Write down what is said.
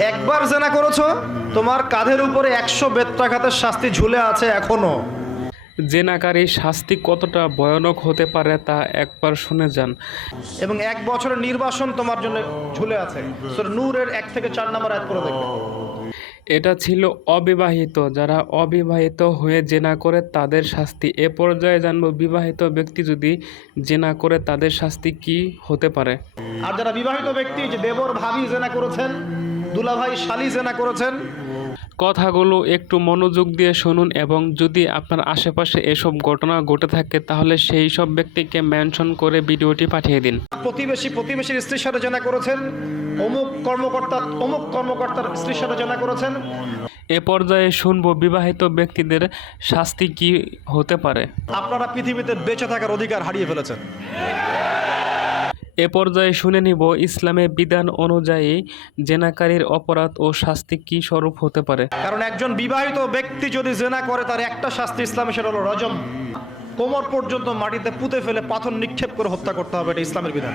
একবার জেনা করেছ? তোমার কাঁধের উপরে একশো বেত্রাঘাতের শাস্তি ঝুলে আছে এখনও। জেনাকারী শাস্তি কতটা ভয়ানক হতে পারে তা একবার শুনে যান। এবং এক বছরের নির্বাসন তোমার জন্য ঝুলে আছে। নূরের এক থেকে চার নম্বর আয়াত করে দেখবে। এটা ছিল অবিবাহিত। যারা অবিবাহিত হয়ে জেনা করে তাদের শাস্তি। এ পর্যায়ে জানব বিবাহিত ব্যক্তি যদি জেনা করে তাদের শাস্তি কি হতে পারে। আর যারা বিবাহিত ব্যক্তি যে দেবর ভাবি জেনা করেছেন দুলাভাই শালি জেনা করেছেন। কথাগুলো একটু মনোযোগ দিয়ে শুনুন এবং যদি আপনার আশেপাশে এসব ঘটনা ঘটে থাকে তাহলে সেই সব ব্যক্তিকে মেনশন করে ভিডিওটি পাঠিয়ে দিন। প্রতিবেশী প্রতিবেশীর স্ত্রীর সাথে জেনা করেছেন। অমুক কর্মকর্তা অমুক কর্মকর্তার স্ত্রীর সাথে জেনা করেছেন। এ পর্যায়ে শুনব বিবাহিত ব্যক্তিদের শাস্তি কি হতে পারে। আপনারা পৃথিবীতে বেঁচে থাকার অধিকার হারিয়ে ফেলেছেন। এ পর্যায়ে শুনে নিব ইসলামের বিধান অনুযায়ী জেনাকারীর অপরাধ ও শাস্তি কি স্বরূপ হতে পারে। কারণ একজন বিবাহিত ব্যক্তি যদি জেনা করে, তার একটা শাস্তি ইসলামে, সেটা হলো রজম। কোমর পর্যন্ত মাটিতে পুঁতে ফেলে পাথর নিক্ষেপ করে হত্যা করতে হবে, এটা ইসলামের বিধান।